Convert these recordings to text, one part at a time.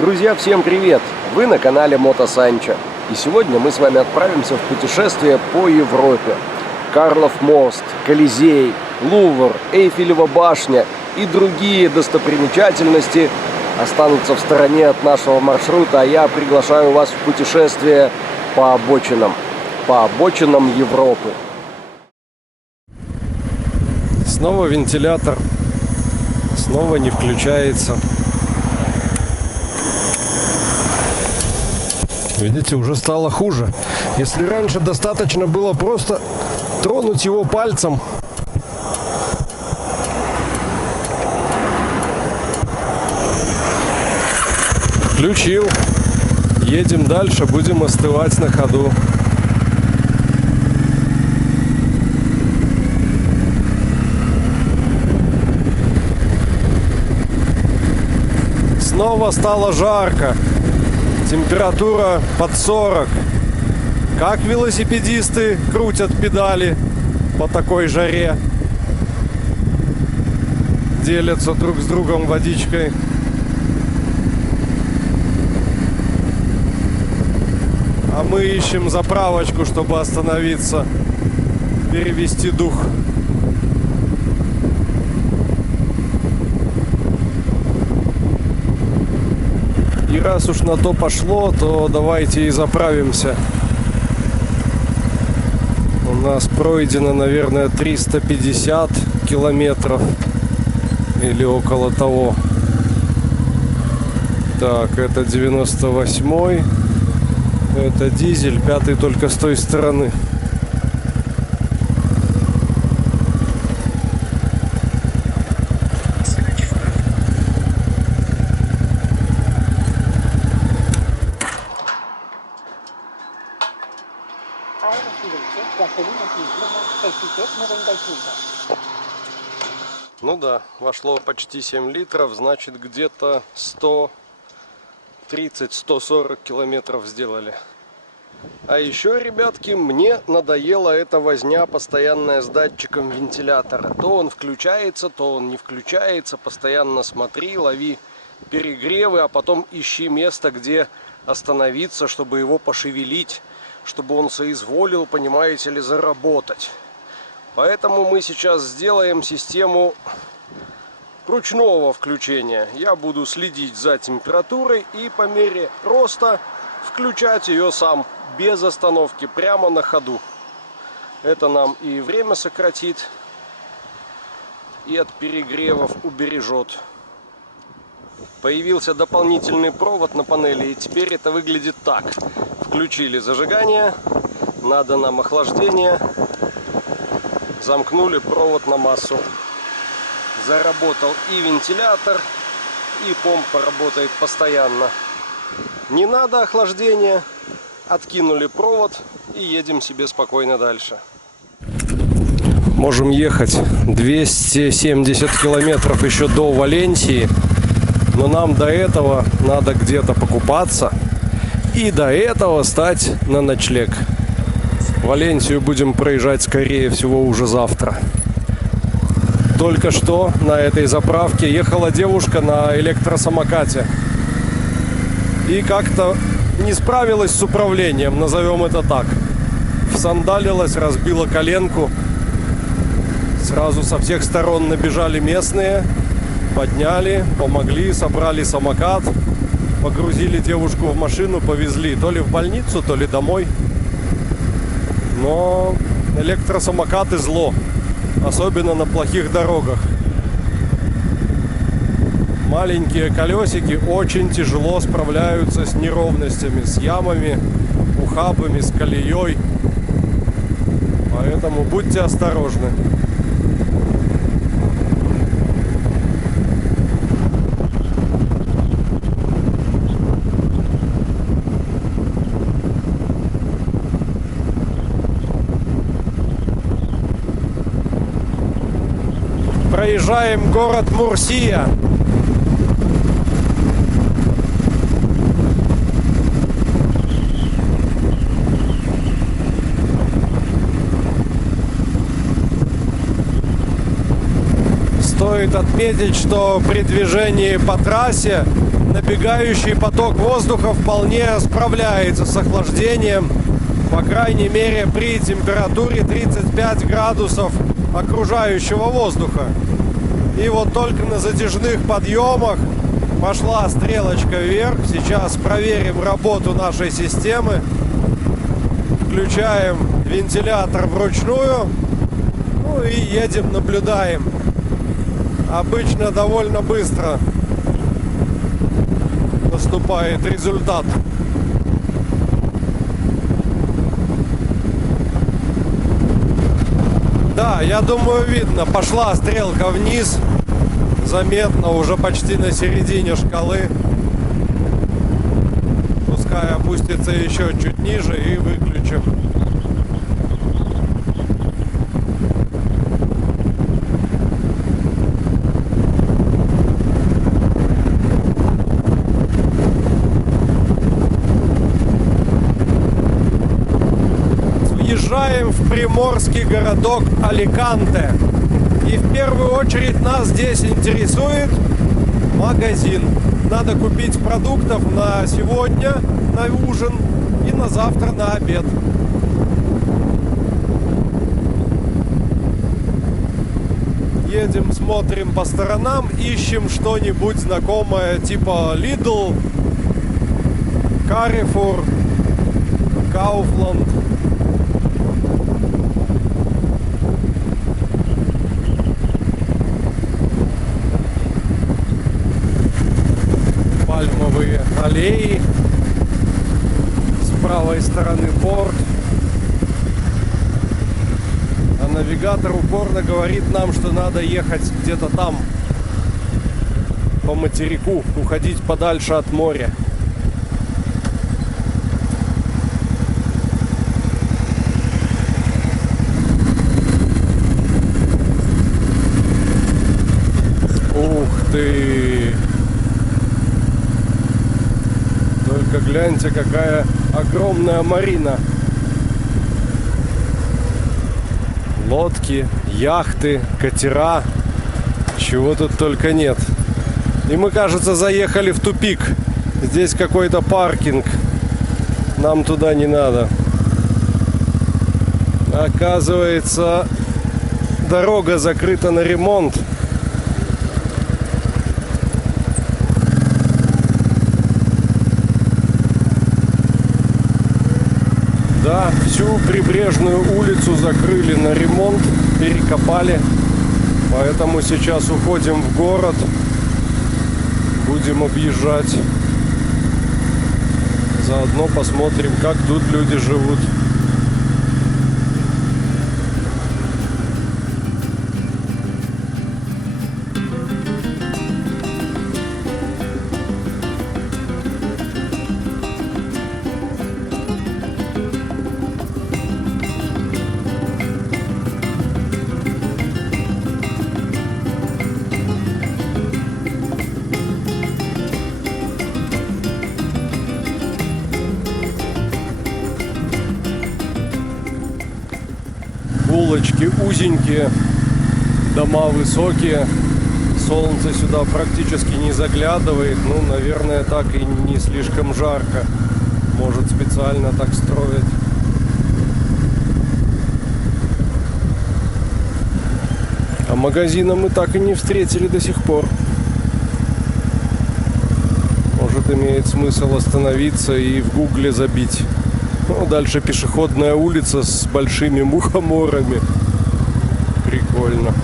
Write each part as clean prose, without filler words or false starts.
Друзья, всем привет! Вы на канале Мото Санчо. И сегодня мы с вами отправимся в путешествие по Европе. Карлов мост, Колизей, Лувр, Эйфелева башня и другие достопримечательности останутся в стороне от нашего маршрута, а я приглашаю вас в путешествие по обочинам Европы. Снова вентилятор, снова не включается. Видите, уже стало хуже. Если раньше достаточно было просто тронуть его пальцем, включил, едем дальше, будем остывать на ходу. Снова стало жарко. Температура под 40. Как велосипедисты крутят педали по такой жаре? Делятся друг с другом водичкой. А мы ищем заправочку, чтобы остановиться, перевести дух. И раз уж на то пошло, то давайте и заправимся. У нас пройдено, наверное, 350 километров или около того. Так, это 98-й. Это дизель, 5-й только с той стороны. Ну да, вошло почти 7 литров, значит где-то 130-140 километров сделали. А еще, ребятки, мне надоела эта возня постоянная с датчиком вентилятора. То он включается, то он не включается. Постоянно смотри, лови перегревы, а потом ищи место, где остановиться, чтобы его пошевелить, чтобы он соизволил, понимаете ли, заработать. Поэтому мы сейчас сделаем систему ручного включения. Я буду следить за температурой и по мере роста включать ее сам, без остановки, прямо на ходу. Это нам и время сократит, и от перегревов убережет. Появился дополнительный провод на панели, и теперь это выглядит так. Включили зажигание, надо нам охлаждение. Замкнули провод на массу. Заработал и вентилятор, и помпа работает постоянно. Не надо охлаждения. Откинули провод и едем себе спокойно дальше. Можем ехать 270 километров еще до Валенсии. Но нам до этого надо где-то покупаться. И до этого стать на ночлег. Валенсию будем проезжать, скорее всего, уже завтра. Только что на этой заправке ехала девушка на электросамокате. И как-то не справилась с управлением, назовем это так. Всандалилась, разбила коленку. Сразу со всех сторон набежали местные. Подняли, помогли, собрали самокат. Погрузили девушку в машину, повезли то ли в больницу, то ли домой. Но электросамокаты зло, особенно на плохих дорогах. Маленькие колесики очень тяжело справляются с неровностями, с ямами, ухабами, с колеей. Поэтому будьте осторожны. Проезжаем город Мурсия. стоит стоит отметить, что при движении по трассе набегающий поток воздуха вполне справляется с охлаждением, по крайней мере при температуре 35 градусов окружающего воздуха. И вот только на затяжных подъемах пошла стрелочка вверх. Сейчас проверим работу нашей системы. Включаем вентилятор вручную. Ну и едем, наблюдаем. Обычно довольно быстро наступает результат. Да, я думаю, видно. Пошла стрелка вниз. Заметно, уже почти на середине шкалы. Пускай опустится еще чуть ниже и выключим. Въезжаем в приморский городок Аликанте. И в первую очередь нас здесь интересует магазин. Надо купить продуктов на сегодня, на ужин и на завтра на обед. Едем, смотрим по сторонам, ищем что-нибудь знакомое, типа Lidl, Carrefour, Kaufland. Пальмовые аллеи. С правой стороны порт. А навигатор упорно говорит нам, что надо ехать где-то там, по материку, уходить подальше от моря. Ух ты! Только гляньте, какая огромная марина. Лодки, яхты, катера. Чего тут только нет. И мы, кажется, заехали в тупик. Здесь какой-то паркинг. Нам туда не надо. Оказывается, дорога закрыта на ремонт. Да, всю прибрежную улицу закрыли на ремонт, перекопали. Поэтому сейчас уходим в город. Будем объезжать. Заодно посмотрим, как тут люди живут. Улочки узенькие, дома высокие, солнце сюда практически не заглядывает. Ну, наверное, так и не слишком жарко. Может, специально так строят. А магазина мы так и не встретили до сих пор. Может, имеет смысл остановиться и в гугле забить. Ну, дальше пешеходная улица с большими мухоморами. Прикольно.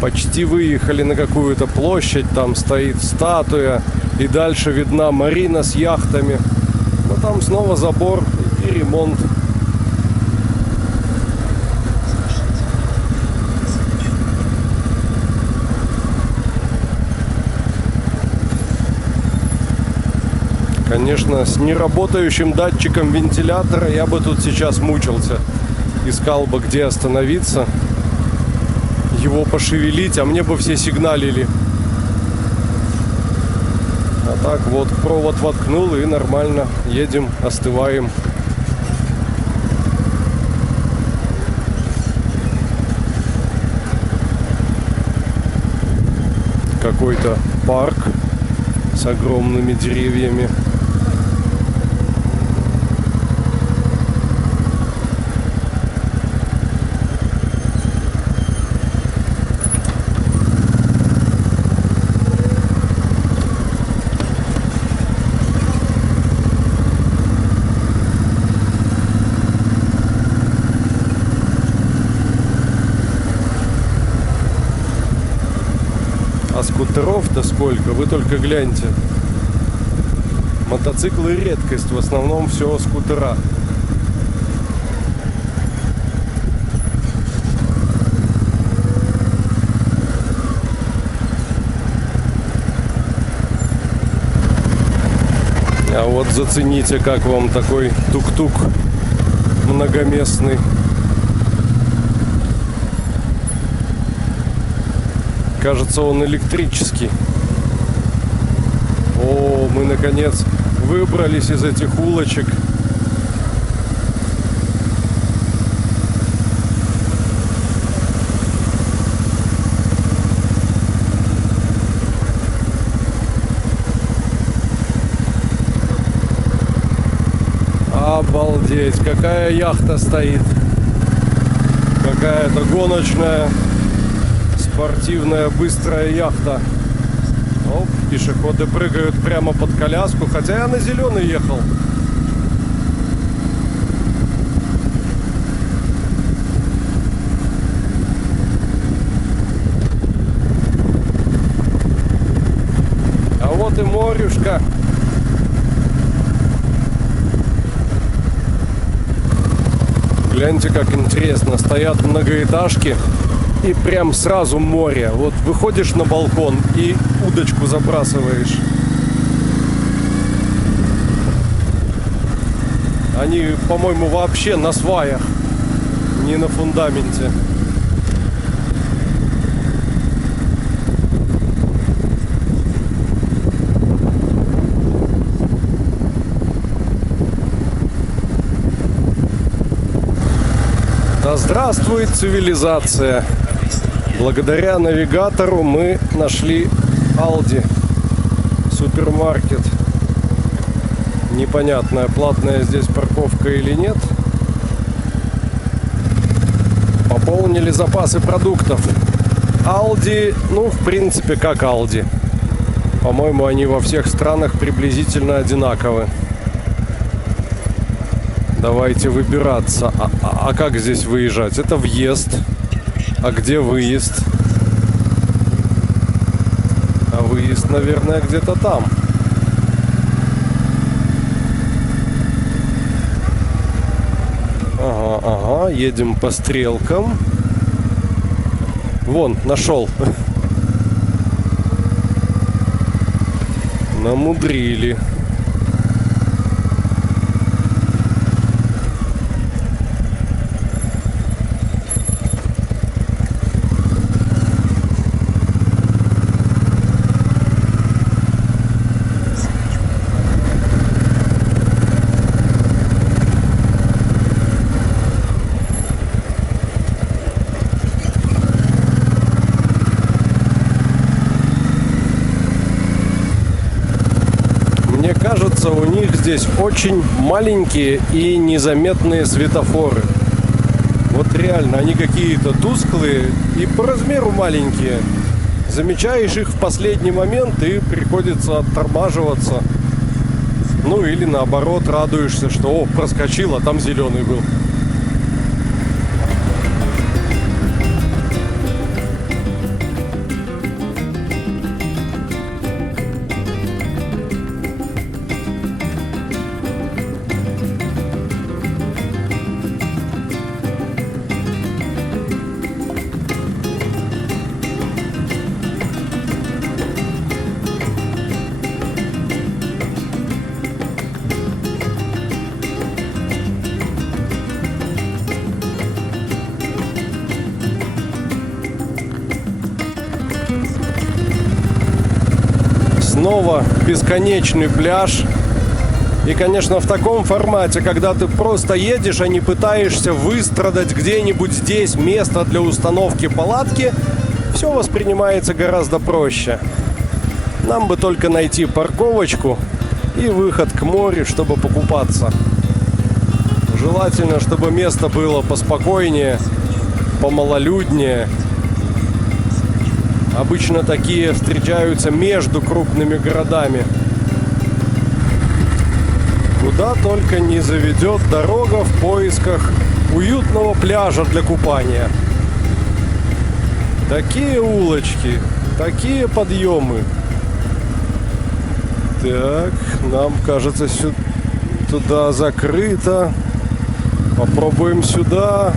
Почти выехали на какую-то площадь, там стоит статуя, и дальше видна марина с яхтами. Но там снова забор и ремонт. Конечно, с неработающим датчиком вентилятора я бы тут сейчас мучился. Искал бы, где остановиться, его пошевелить, а мне бы все сигналили. А так вот, провод воткнул и нормально едем, остываем. Какой-то парк с огромными деревьями. А скутеров-то сколько? Вы только гляньте. Мотоциклы редкость, в основном все скутера. А вот зацените, как вам такой тук-тук многоместный. Кажется, он электрический. О, мы наконец выбрались из этих улочек. Обалдеть, какая яхта стоит. Какая-то гоночная, спортивная, быстрая яхта. Оп, пешеходы прыгают прямо под коляску, хотя я на зеленый ехал. А вот и морюшка. Гляньте, как интересно. Стоят многоэтажки и прям сразу море. Вот выходишь на балкон и удочку забрасываешь. Они, по-моему, вообще на сваях, не на фундаменте. Да здравствует цивилизация! Благодаря навигатору мы нашли Aldi супермаркет. Непонятная, платная здесь парковка или нет. Пополнили запасы продуктов. Aldi, ну, в принципе, как Aldi. По-моему, они во всех странах приблизительно одинаковы. Давайте выбираться. А как здесь выезжать? Это въезд. А где выезд? А выезд, наверное, где-то там. Ага, едем по стрелкам. Вон, нашел. Намудрили. Мне кажется, у них здесь очень маленькие и незаметные светофоры. Вот реально, они какие-то тусклые и по размеру маленькие. Замечаешь их в последний момент и приходится оттормаживаться. Ну или наоборот, радуешься, что о, проскочил, а там зеленый был. снова бесконечный пляж. И, конечно, в таком формате, когда ты просто едешь, а не пытаешься выстрадать где-нибудь здесь место для установки палатки, все воспринимается гораздо проще. Нам бы только найти парковочку и выход к морю, чтобы покупаться. Желательно, чтобы место было поспокойнее, помалолюднее. Обычно такие встречаются между крупными городами. Куда только не заведет дорога в поисках уютного пляжа для купания. Такие улочки, такие подъемы. Так, нам кажется, туда закрыто. Попробуем сюда.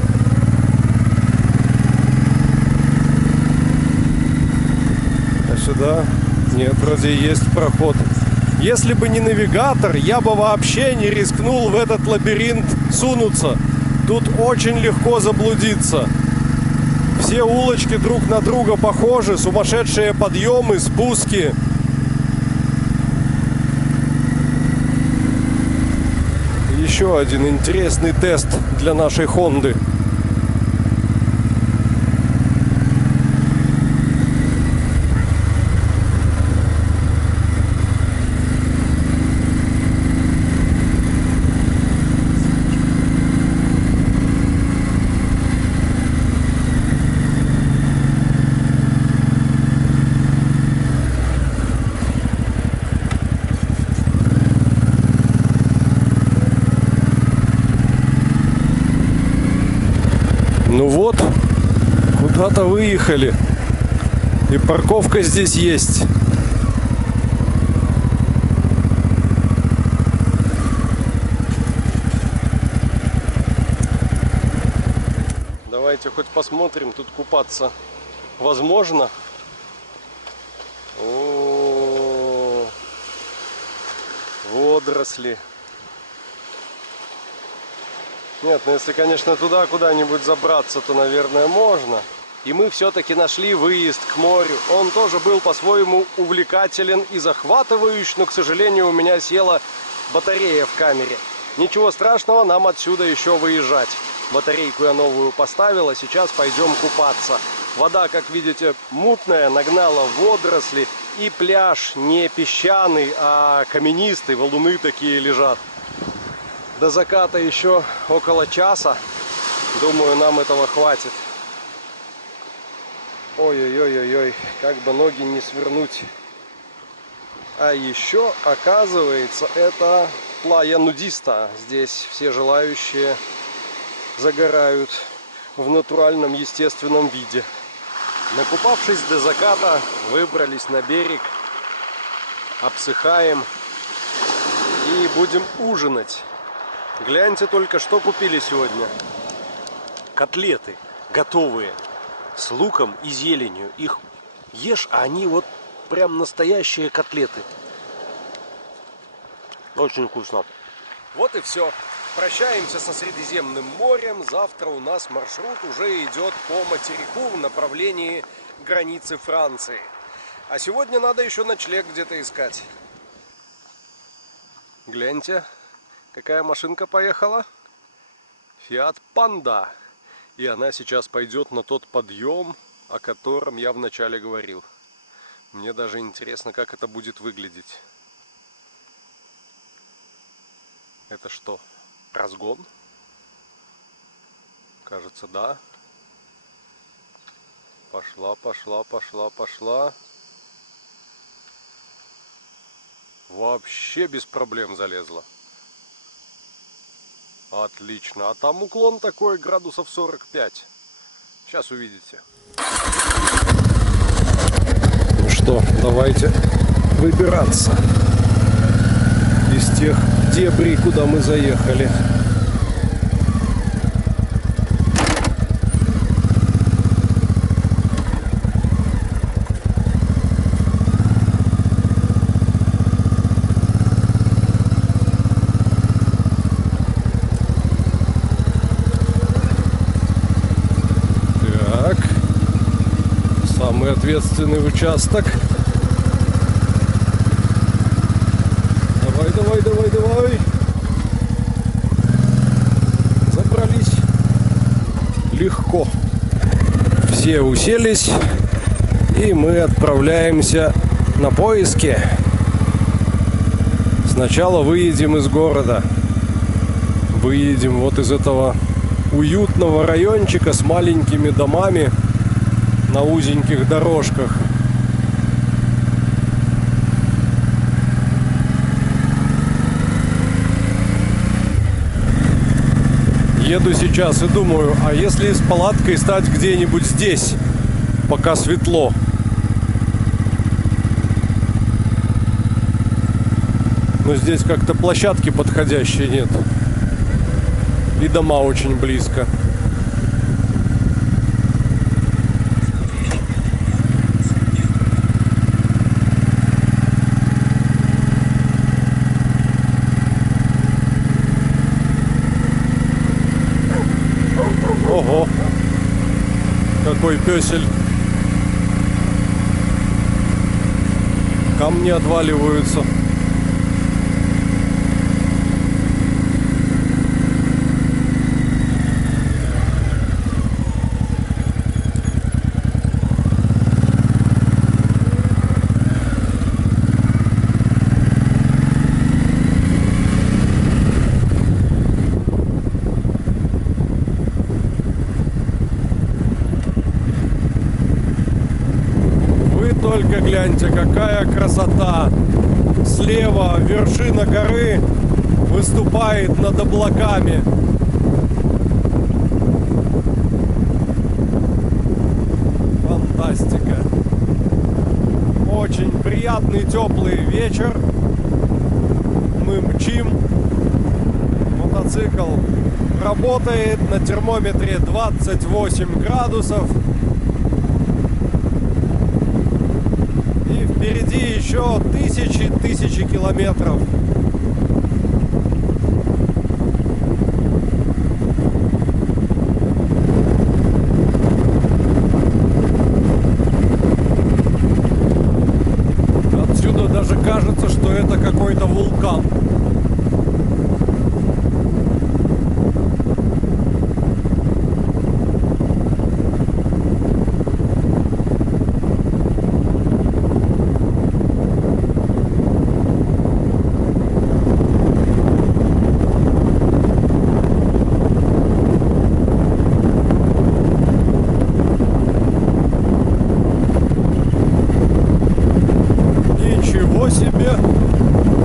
А сюда? Нет, вроде есть проход. Если бы не навигатор, я бы вообще не рискнул в этот лабиринт сунуться. Тут очень легко заблудиться. Все улочки друг на друга похожи, сумасшедшие подъемы, спуски. Еще один интересный тест для нашей Хонды. Ну вот, куда-то выехали. И парковка здесь есть. Давайте хоть посмотрим, тут купаться возможно. О, водоросли. Нет, ну если, конечно, туда куда-нибудь забраться, то, наверное, можно. И мы все-таки нашли выезд к морю. Он тоже был по-своему увлекателен и захватывающий, но, к сожалению, у меня села батарея в камере. Ничего страшного, нам отсюда еще выезжать. Батарейку я новую поставил, а сейчас пойдем купаться. Вода, как видите, мутная, нагнала водоросли. И пляж не песчаный, а каменистый, валуны такие лежат. До заката еще около часа. Думаю, нам этого хватит. Ой-ой-ой-ой-ой, как бы ноги не свернуть. А еще, оказывается, это плая нудиста. Здесь все желающие загорают в натуральном естественном виде. Накупавшись до заката, выбрались на берег, обсыхаем и будем ужинать. Гляньте только, что купили сегодня. Котлеты готовые, с луком и зеленью. Их ешь, а они вот прям настоящие котлеты. Очень вкусно. Вот и все. Прощаемся со Средиземным морем. Завтра у нас маршрут уже идет по материку в направлении границы Франции. А сегодня надо еще ночлег где-то искать. Гляньте. Какая машинка поехала? Fiat Panda. И она сейчас пойдет на тот подъем, о котором я вначале говорил. Мне даже интересно, как это будет выглядеть. Это что? Разгон? Кажется, да. Пошла, пошла, пошла, пошла. Вообще без проблем залезла. Отлично. А там уклон такой градусов 45. Сейчас увидите. Ну что, давайте выбираться из тех дебрей, куда мы заехали. Ответственный участок. Все уселись, и мы отправляемся на поиски. Сначала выедем из города. Выедем вот из этого уютного райончика с маленькими домами на узеньких дорожках. Еду сейчас и думаю, а если с палаткой стать где-нибудь здесь, пока светло? Но здесь как-то площадки подходящей нет. И дома очень близко. Ого! Какой пёсель! Камни отваливаются. Только гляньте, какая красота! Слева вершина горы выступает над облаками. Фантастика! Очень приятный теплый вечер. Мы мчим. Мотоцикл работает. На термометре 28 градусов. Впереди еще тысячи километров. Отсюда даже кажется, что это какой-то вулкан.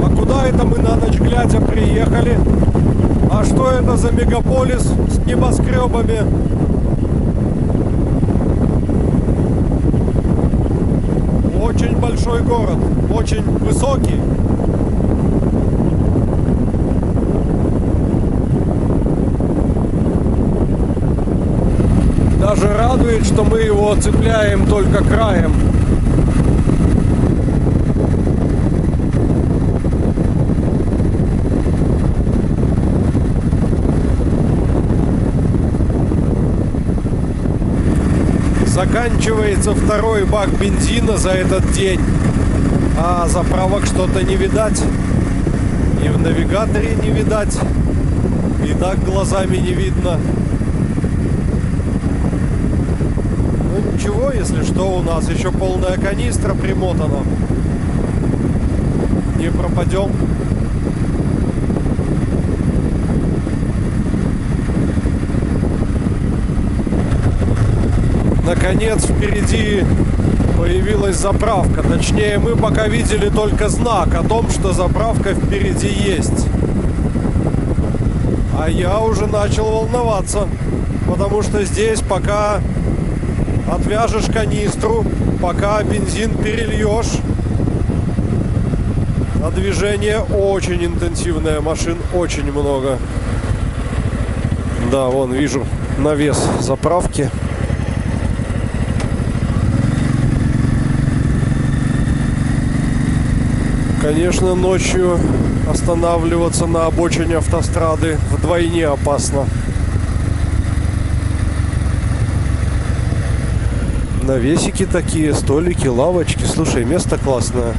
А куда это мы на ночь глядя приехали? А что это за мегаполис с небоскребами? Очень большой город, очень высокий. Даже радует, что мы его цепляем только краем. Заканчивается второй бак бензина за этот день, а заправок что-то не видать, и в навигаторе не видать, и так глазами не видно. Ну ничего, если что, у нас еще полная канистра примотана, не пропадем. Наконец впереди появилась заправка. Точнее, мы пока видели только знак о том, что заправка впереди есть. А я уже начал волноваться, потому что здесь пока отвяжешь канистру, пока бензин перельешь, а движение очень интенсивное, машин очень много. Да, вон вижу навес заправки. Конечно, ночью останавливаться на обочине автострады вдвойне опасно. Навесики такие, столики, лавочки. Слушай, место классное.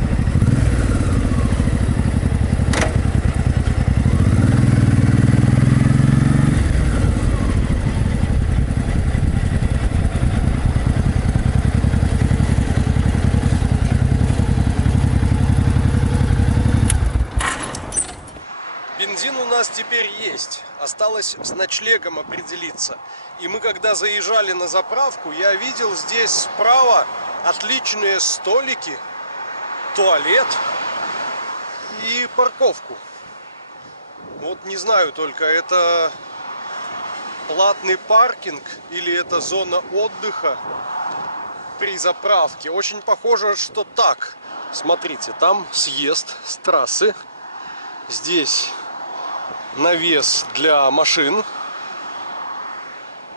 Бензин у нас теперь есть. Осталось с ночлегом определиться. И мы когда заезжали на заправку, я видел здесь справа отличные столики, туалет и парковку. Вот не знаю только, это платный паркинг или это зона отдыха при заправке. Очень похоже, что так. Смотрите, там съезд с трассы. Здесь навес для машин.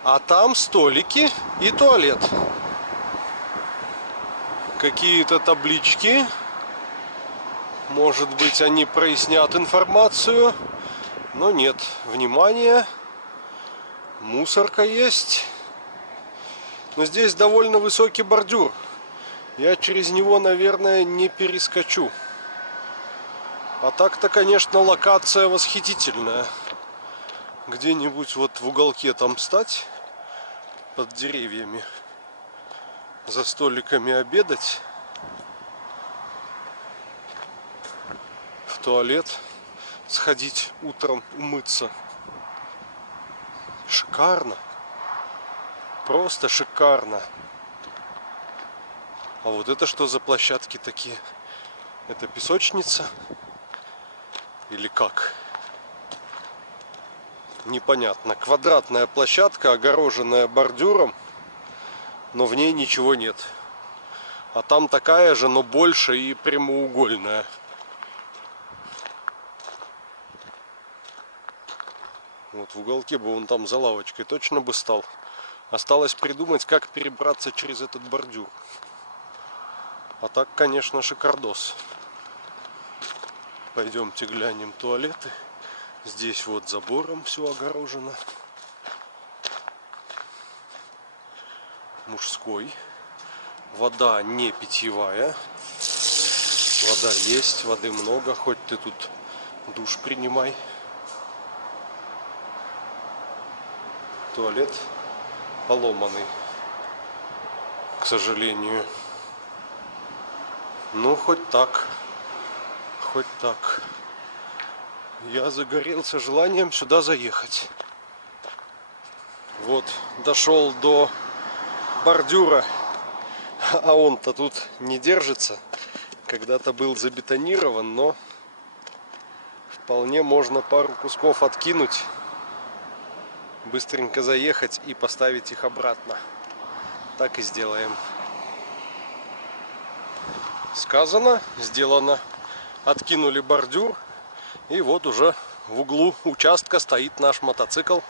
А там столики и туалет. Какие-то таблички. Может быть, они прояснят информацию. Но нет. Внимание. Мусорка есть. Но здесь довольно высокий бордюр. Я через него, наверное, не перескочу. А так-то, конечно, локация восхитительная. Где-нибудь вот в уголке там встать, под деревьями, за столиками обедать, в туалет сходить утром, умыться. Шикарно. Просто шикарно. А вот это что за площадки такие? Это песочница? Или как? Непонятно. Квадратная площадка, огороженная бордюром, но в ней ничего нет. А там такая же, но больше и прямоугольная. Вот в уголке бы он там за лавочкой точно бы стал. Осталось придумать, как перебраться через этот бордюр. А так, конечно, шикардос. Пойдемте глянем туалеты. Здесь вот забором все огорожено. Мужской. Вода не питьевая. Вода есть, воды много. Хоть ты тут душ принимай. Туалет поломанный, к сожалению. Ну, хоть так. Хоть так. Я загорелся желанием сюда заехать. Вот, дошел до бордюра. А он-то тут не держится. Когда-то был забетонирован, но вполне можно пару кусков откинуть, быстренько заехать и поставить их обратно. Так и сделаем. Сказано, сделано. Откинули бордюр. И вот уже в углу участка стоит наш мотоцикл.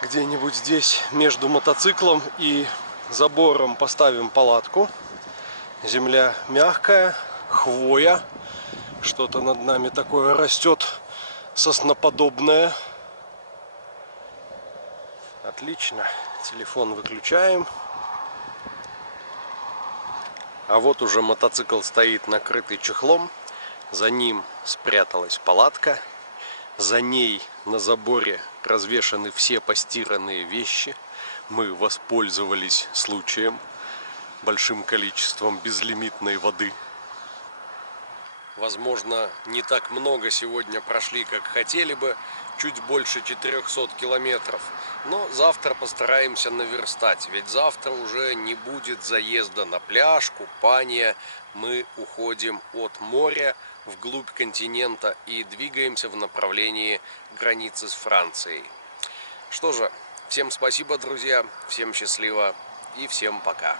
Где-нибудь здесь между мотоциклом и забором поставим палатку. Земля мягкая, хвоя. Что-то над нами такое растет, сосноподобное. Отлично. Телефон выключаем. А вот уже мотоцикл стоит накрытый чехлом. За ним спряталась палатка. За ней на заборе развешаны все постиранные вещи. Мы воспользовались случаем, большим количеством безлимитной воды. Возможно, не так много сегодня прошли, как хотели бы. Чуть больше 400 километров. Но завтра постараемся наверстать. Ведь завтра уже не будет заезда на пляж, купания. Мы уходим от моря вглубь континента и двигаемся в направлении границы с Францией. Что же, всем спасибо, друзья, всем счастливо и всем пока.